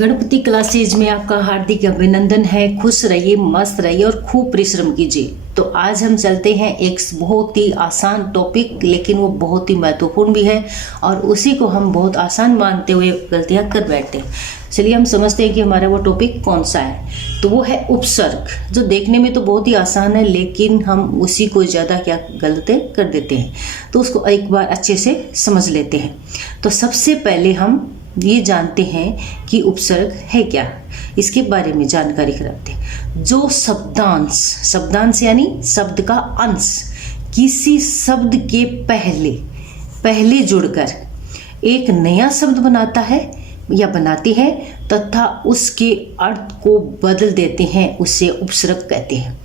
Ganpati classes में आपका हार्दिक अभिनंदन है। खुश रहिए, मस्त रहिए और खूब परिश्रम कीजिए। तो आज हम चलते हैं एक बहुत ही आसान टॉपिक, लेकिन वो बहुत ही महत्वपूर्ण भी है और उसी को हम बहुत आसान मानते हुए गलतियां कर बैठते हैं। चलिए हम समझते हैं कि हमारा वो टॉपिक कौन सा है। तो वो है उपसर्ग, जो देखने में तो बहुत ही आसान है, लेकिन हम उसी को ज़्यादा क्या गलती कर देते हैं। तो उसको एक बार अच्छे से समझ लेते हैं। तो सबसे पहले हम ये जानते हैं कि उपसर्ग है क्या, इसके बारे में जानकारी कराते हैं। जो शब्दांश यानी शब्द का अंश किसी शब्द के पहले जुड़कर एक नया शब्द बनाता है या बनाते हैं तथा उसके अर्थ को बदल देते हैं, उसे उपसर्ग कहते हैं।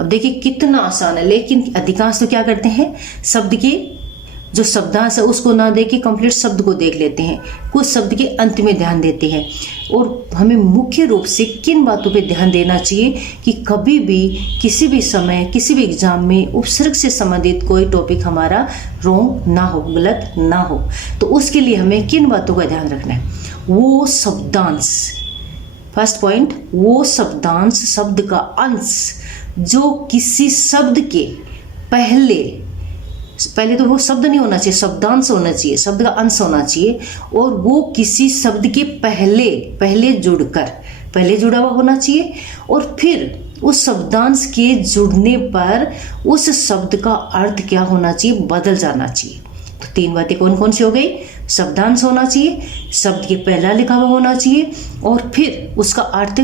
अब देखिए कितना आसान है, लेकिन अधिकांश तो क्या करते हैं, शब्द के जो शब्दांश है उसको ना देख के कंप्लीट शब्द को देख लेते हैं, कुछ शब्द के अंत में ध्यान देते हैं। और हमें मुख्य रूप से किन बातों पे ध्यान देना चाहिए कि कभी भी किसी भी समय किसी भी एग्जाम में उपसर्ग से संबंधित कोई टॉपिक हमारा रॉन्ग ना हो, गलत ना हो। तो उसके लिए हमें किन बातों का ध्यान रखना है, वो शब्दांश, फर्स्ट पॉइंट, वो शब्दांश, शब्द का अंश जो किसी शब्द के पहले तो वो शब्द नहीं होना चाहिए, शब्दांश होना चाहिए, शब्द का अंश होना चाहिए, और वो किसी शब्द के पहले जुड़ा हुआ होना चाहिए, और फिर उस शब्दांश के जुड़ने पर उस शब्द का अर्थ क्या होना चाहिए, बदल जाना चाहिए। तो तीन बातें कौन कौन सी हो गई, शब्दांश होना चाहिए, शब्द के पहला लिखा हुआ होना चाहिए, और फिर उसका अर्थ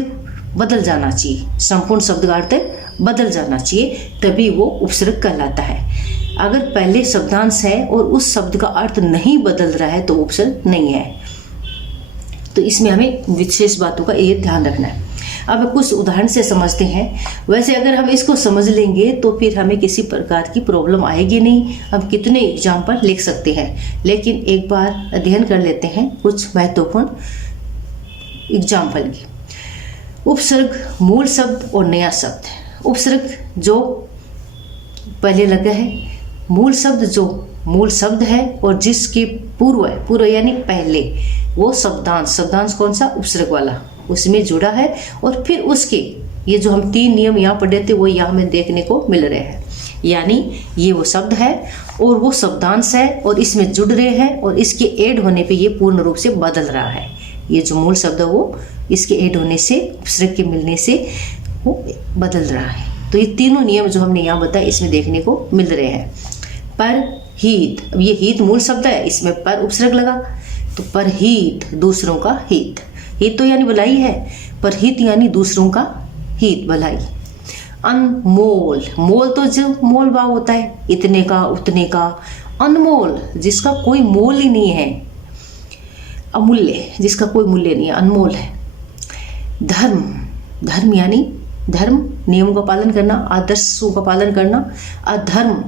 बदल जाना चाहिए, संपूर्ण शब्द का अर्थ बदल जाना चाहिए, तभी वो उपसर्ग कहलाता है। अगर पहले शब्दांश है और उस शब्द का अर्थ नहीं बदल रहा है तो उपसर्ग नहीं है। तो इसमें हमें विशेष बातों का ये ध्यान रखना है। अब कुछ उदाहरण से समझते हैं। वैसे अगर हम इसको समझ लेंगे तो फिर हमें किसी प्रकार की प्रॉब्लम आएगी नहीं, हम कितने एग्जाम्पल लिख सकते हैं। लेकिन एक बार अध्ययन कर लेते हैं कुछ महत्वपूर्ण एग्जाम्पल की। उपसर्ग, मूल शब्द और नया शब्द। उपसर्ग जो पहले लगा है, मूल शब्द जो मूल शब्द है और जिसके पूर्व यानी पहले वो शब्दांश कौन सा, उपसर्ग वाला, उसमें जुड़ा है, और फिर उसके ये जो हम तीन नियम यहाँ पढ़े थे वो यहाँ हमें देखने को मिल रहे हैं। यानी ये वो शब्द है और वो शब्दांश है और इसमें जुड़ रहे हैं, और इसके ऐड होने पे ये पूर्ण रूप से बदल रहा है। ये जो मूल शब्द है वो इसके ऐड होने से, उपसर्ग के मिलने से वो बदल रहा है। तो ये तीनों नियम जो हमने यहाँ बताए इसमें देखने को मिल रहे हैं। पर हित, अब ये हित मूल शब्द है, इसमें पर उपसर्ग लगा, तो पर हित, दूसरों का हित। हित तो यानी भलाई है, पर हित यानी दूसरों का हित, भलाई। अनमोल, मोल तो जो मोल भाव होता है, इतने का, उतने का। अनमोल, जिसका कोई मोल ही नहीं है। अमूल्य, जिसका कोई मूल्य नहीं है, अनमोल है। धर्म यानी धर्म, नियमों का पालन करना, आदर्शों का पालन करना। अधर्म,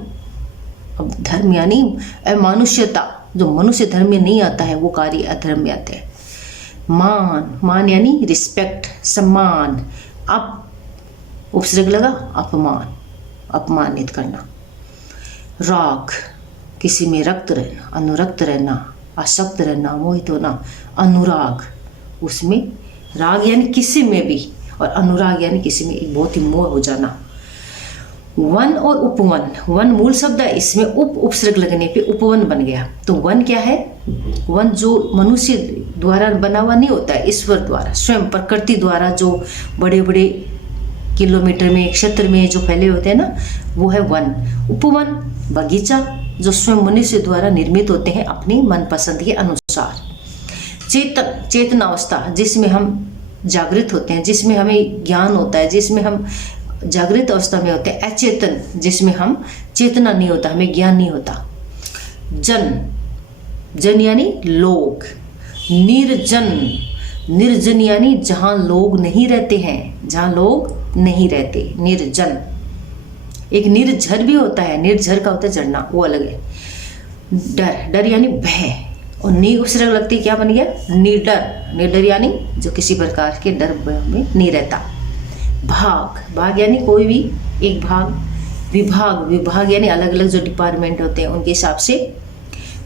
अब धर्म यानी अमानुष्यता, जो मनुष्य धर्म में नहीं आता है वो कार्य अधर्म में आते हैं। मान यानी रिस्पेक्ट, सम्मान। अब उपसर्ग लगा, अपमान, अपमानित करना। राग, किसी में रक्त रहना, अनुरक्त रहना, आसक्त रहना, मोहित होना। अनुराग, उसमें राग यानी किसी में भी, और अनुराग यानी किसी में बहुत ही मोह हो जाना। वन और उपवन, वन मूल शब्द है, इसमें उपसर्ग लगने पे उपवन बन गया। तो वन क्या है, वन जो मनुष्य द्वारा बना हुआ नहीं होता है, ईश्वर द्वारा, स्वयं प्रकृति द्वारा जो बड़े बड़े किलोमीटर में, क्षेत्र में जो फैले होते हैं ना, वो है वन। उपवन, बगीचा, जो स्वयं मनुष्य द्वारा निर्मित होते हैं अपनी मनपसंद के अनुसार। चेतनावस्था, जिसमें हम जागृत होते हैं, जिसमें हमें ज्ञान होता है, जिसमें हम जागृत अवस्था में होते हैं। अचेतन, जिसमें हम चेतना नहीं होता, हमें ज्ञान नहीं होता। जन यानी लोग। निर्जन यानी जहां लोग नहीं रहते हैं, जहां लोग नहीं रहते, निर्जन। एक निर्झर भी होता है, निर्झर का होता है झरना, वो अलग है। डर यानी भय, और नी उपसर्ग लगती क्या बन गया, निडर यानी जो किसी प्रकार के डर में नहीं रहता। भाग यानी कोई भी एक भाग। विभाग यानी अलग अलग जो डिपार्टमेंट होते हैं उनके हिसाब से।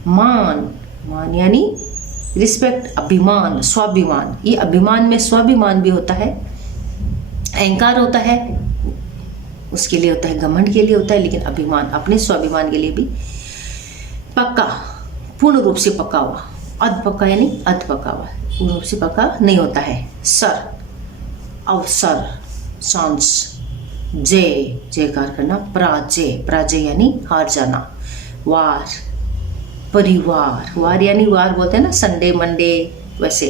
मान यानी रिस्पेक्ट, अभिमान, स्वाभिमान। ये अभिमान में स्वाभिमान भी होता है, अहंकार होता है, उसके लिए होता है, घमंड के लिए होता है, लेकिन अभिमान अपने स्वाभिमान के लिए भी। पक्का, पूर्ण रूप से पक्का हुआ, अध पक्का यानी अध पक्का हुआ, पूर्ण रूप से पक्का नहीं होता है। सर, अवसर, चांस, जय, जयकार करना, पराजय, पराजय यानी हार जाना, वार, परिवार, वार यानी वार बोलते हैं ना, संडे मंडे, वैसे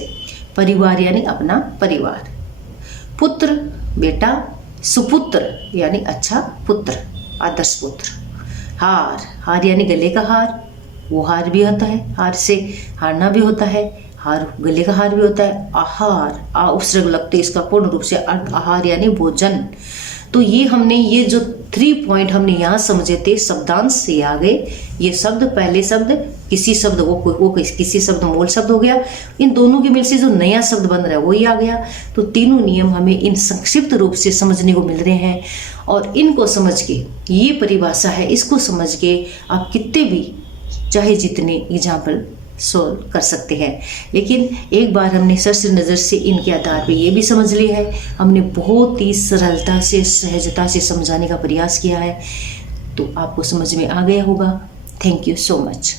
परिवार यानी अपना परिवार। पुत्र, बेटा, सुपुत्र यानी अच्छा पुत्र, आदर्श पुत्र। हार, हार यानी गले का हार, वो हार भी होता है, हार से हारना भी होता है, हार गले का हार भी होता है। आहार, आ उपसर्ग लगते, इसका पूर्ण रूप से अर्थ आहार यानी भोजन। तो ये हमने ये जो 3 पॉइंट हमने यहाँ समझे थे, शब्दांश से आ गए। ये शब्द, पहले शब्द किसी शब्द वो किसी शब्द मूल शब्द हो गया, इन दोनों के मिल से जो नया शब्द बन रहा है वही आ गया। तो तीनों नियम हमें इन संक्षिप्त रूप से समझने को मिल रहे हैं, और इनको समझ के, ये परिभाषा है, इसको समझ के आप कितने भी चाहे जितने एग्जाम्पल सोल्व कर सकते हैं। लेकिन एक बार हमने सरसरी नज़र से इनके आधार पे ये भी समझ लिया है, हमने बहुत ही सरलता से, सहजता से समझाने का प्रयास किया है, तो आपको समझ में आ गया होगा। Thank you so much.